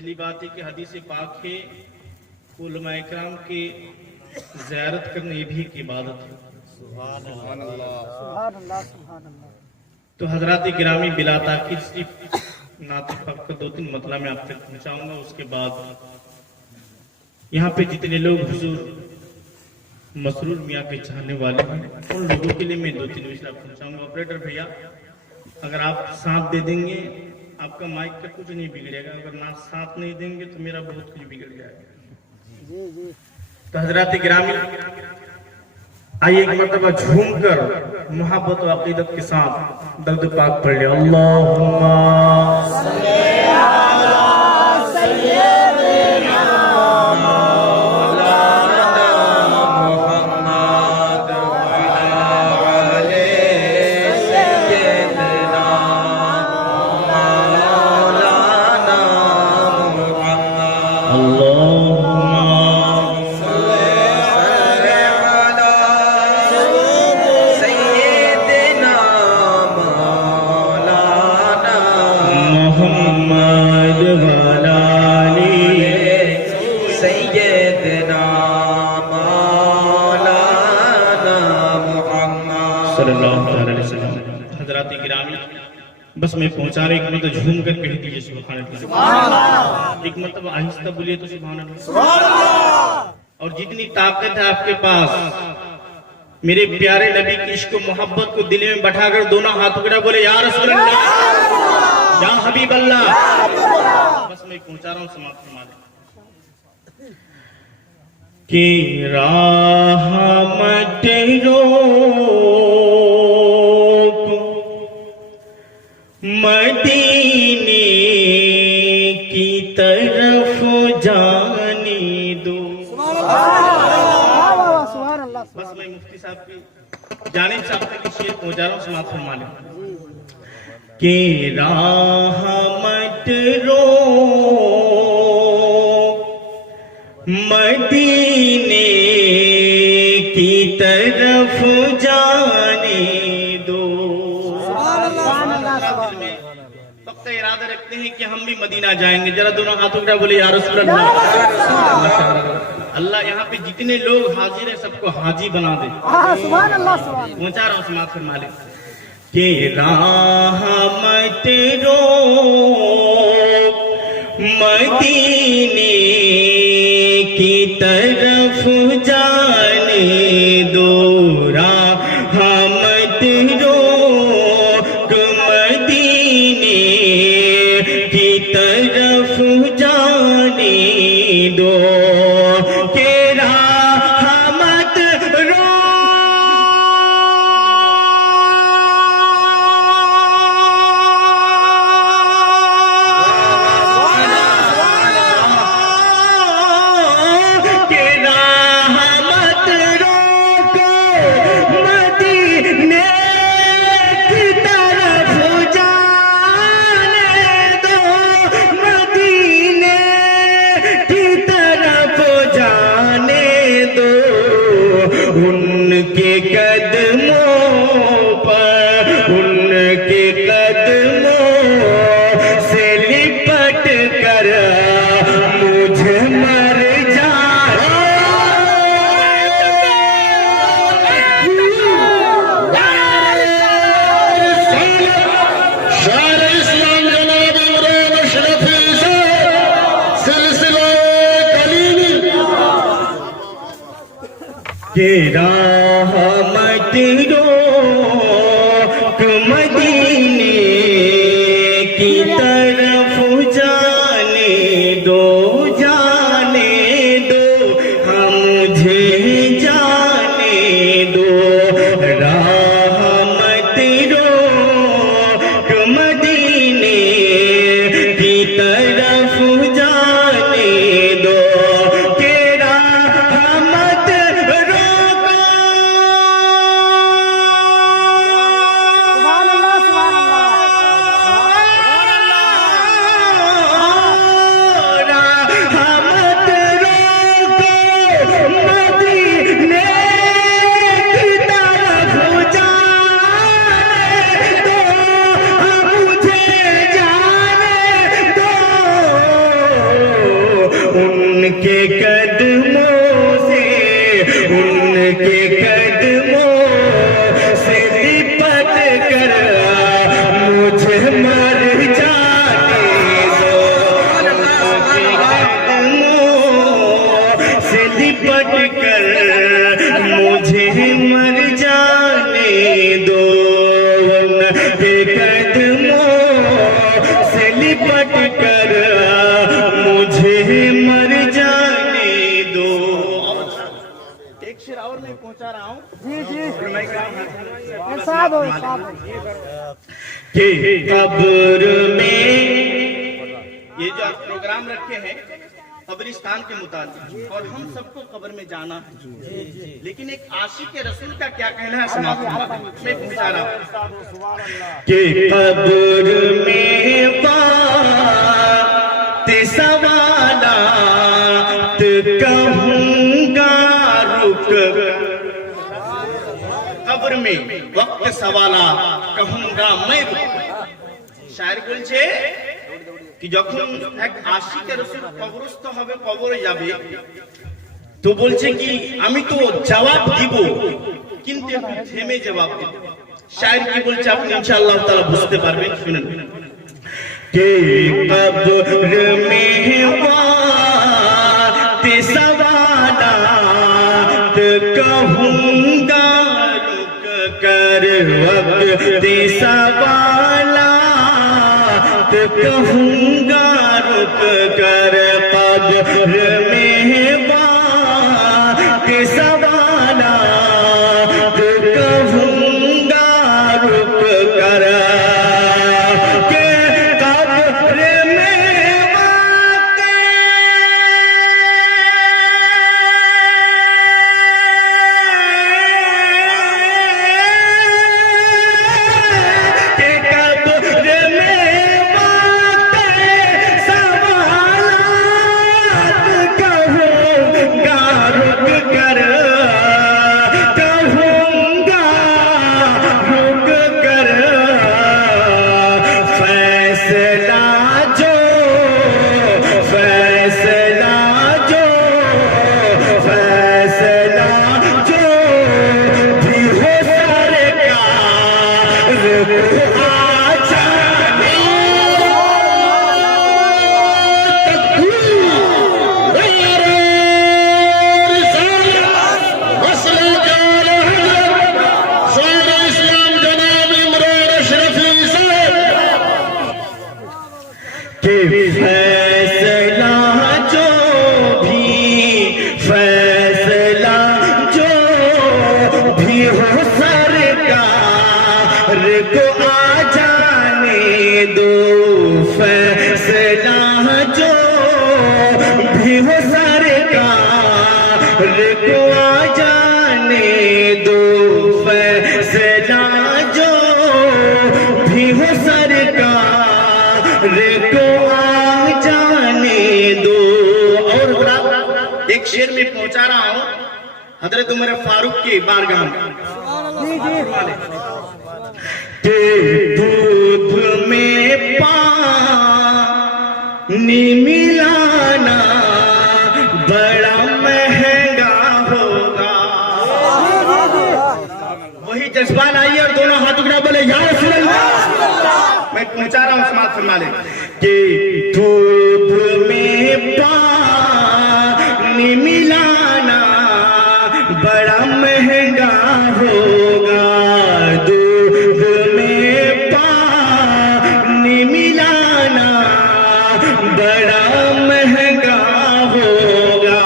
पहली बात है कि हदीस पाक है उलमा इकराम की ज़ियारत करना ये भी एक इबादत है। सुभान अल्लाह। तो हजरात गिरामी बिला ताकीद सिर्फ नात पाक का 2-3 मतलब मैं आप तक पहुंचाऊंगा। उसके बाद यहाँ पे जितने लोग हुजूर मसरूर मियाँ के चाहने वाले हैं उन लोगों के लिए मैं 2-3 विषय पहुंचाऊंगा। ऑपरेटर भैया अगर आप साथ दे देंगे आपका माइक का कुछ नहीं बिगड़ेगा, अगर ना साथ नहीं देंगे तो मेरा बहुत कुछ बिगड़ जाएगा। तो हजरात गिरामी आइए एक मरतबा झूम कर मोहब्बत और अकीदत के साथ दर्द पाक पढ़ ले। अल्लाहुम्मा बस मैं पहुंचा रहा, एक मतलब झूम कर कह दीजिए सुभान अल्लाह। एक मतलब आहिस्ता बोलिए तो सुभान अल्लाह। और जितनी ताकत है आपके पास मेरे प्यारे नबी की इश्क मोहब्बत को दिल में बैठाकर दोनों हाथ पकड़ा बोले या रसूल अल्लाह या हबीब अल्लाह। बस मैं पहुंचा रहा हूँ, समाप्त फरमा दें कि राह मत मदीने की तरफ जाने दो। बस मैं मुफ्ती साहब की जाने चाहते कि शेर पहुंचा रहा हूँ, समाप्त फरमा लें कि राह मत रो मदीने की तरफ जाने दो। पक्का इरादा रखते हैं कि हम भी मदीना जाएंगे। जरा दोनों हाथों का बोले या रसूल अल्लाह। अल्लाह यहाँ पे जितने लोग हाजिर है सबको हाजी बना दे। सुभान अल्लाह। पहुंचा रहा हूँ, समाप्त फरमा ले कि राह मत रो मदीने की तरफ जाने दो। राह मत रो मदीने की तरफ जाने दो। के राह मत रो उनके कदमों पर, उनके कदमों से लिपट कर मुझे मर जाने। शायर इस्लाम जनाब इमरान अशरफी से सिलसिला कलीमी के राह मत रोक मदीने की तरफ जाने दो। जाने दो हम मुझे जाने दो। राह मत रोक मदीने की तरफ जाने दो। के राह मत रोक इरशाद हो, इरशाद हो। कि कब्र में ये जो आप प्रोग्राम रखे हैं कब्रिस्तान के मुताबिक और हम सबको कब्र में जाना है, लेकिन एक आशिक रसूल का क्या कहना है मैं पूछा रहा हूं कि कब्र में बात सवालात कहूंगा रुक, कब्र में वक्त सवाला कहूंगा मैं। शायर বলছে कि যখন এক আশিকের রাসূল কবরস্থ হবে, কবরে যাবে, তো বলছে কি আমি তো জবাব দিব কিন্তু একটু থেমে জবাব দেব। শায়ের কি বলছে আপনি ইনশাআল্লাহ তাআলা বুঝতে পারবেন, শুনুন। कि कब्र में बात सवालात कहूंगा रुक कर, वक्त सवालात कहूंगा रुक कर, कब्र में बात सवालात कहूंगा रुक कर। एक शेर में पहुंचा रहा हूं हजरत उमर फारूक की बारगाह में। दूध में पानी मिलाना बड़ा महंगा होगा। वही जज्बान आई और दोनों हाथ उठा बोले या रसूल अल्लाह। मैं पहुंचा रहा हूं समाज फरमा ले कि दूध में पानी मिलाना बड़ा महंगा होगा। दूध में पानी मिलाना बड़ा महंगा होगा।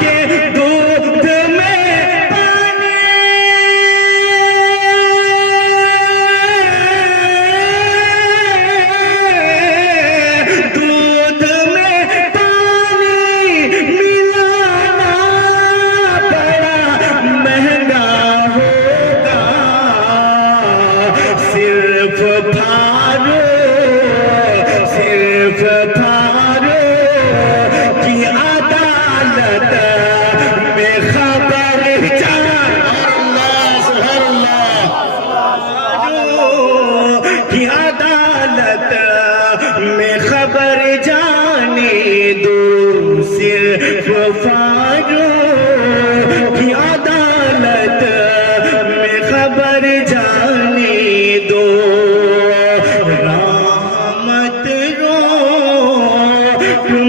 कि दूध में पानी दूध में पानी मिलाना बड़ा महंगा होगा। सिर्फ फारो की अदालत में खबर की अदालत में खबर जाने दो। सिर्फ फारो की अदालत में खबर जाने दो। रहमत रो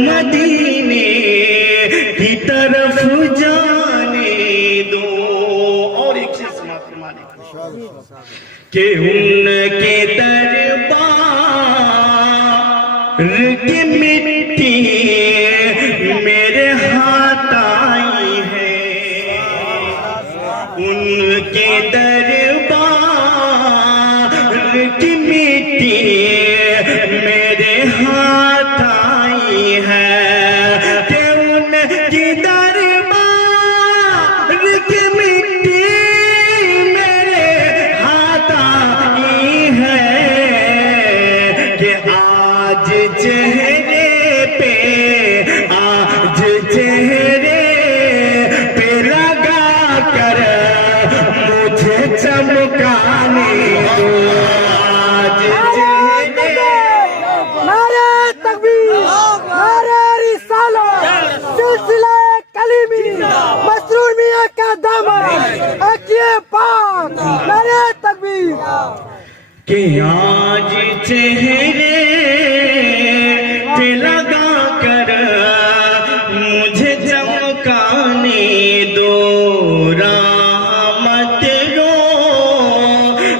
मदीने की तरफ जाने दो। और एक चीज समाप्त फरमाने कि उनके दरबार की मिट्टी मेरे हाथ आई है। उनके दरबार आखिए पाक नारे तकबीर कि आज चेहरे पे लगा कर मुझे चमकाने दो रहमत रो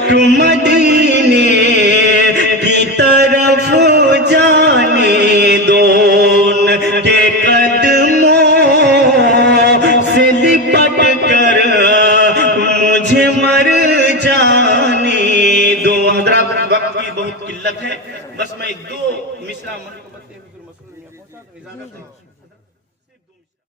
तुम मदीने की तरफ जाने दो के कदमों से लिपट कर मुझे मर जाने दो। हज़रात वक्त की बहुत किल्लत है, बस मैं एक दो मिसरा मन को बत्ते हुए फिर मसरूर में पहुंचा तो इजाजत है।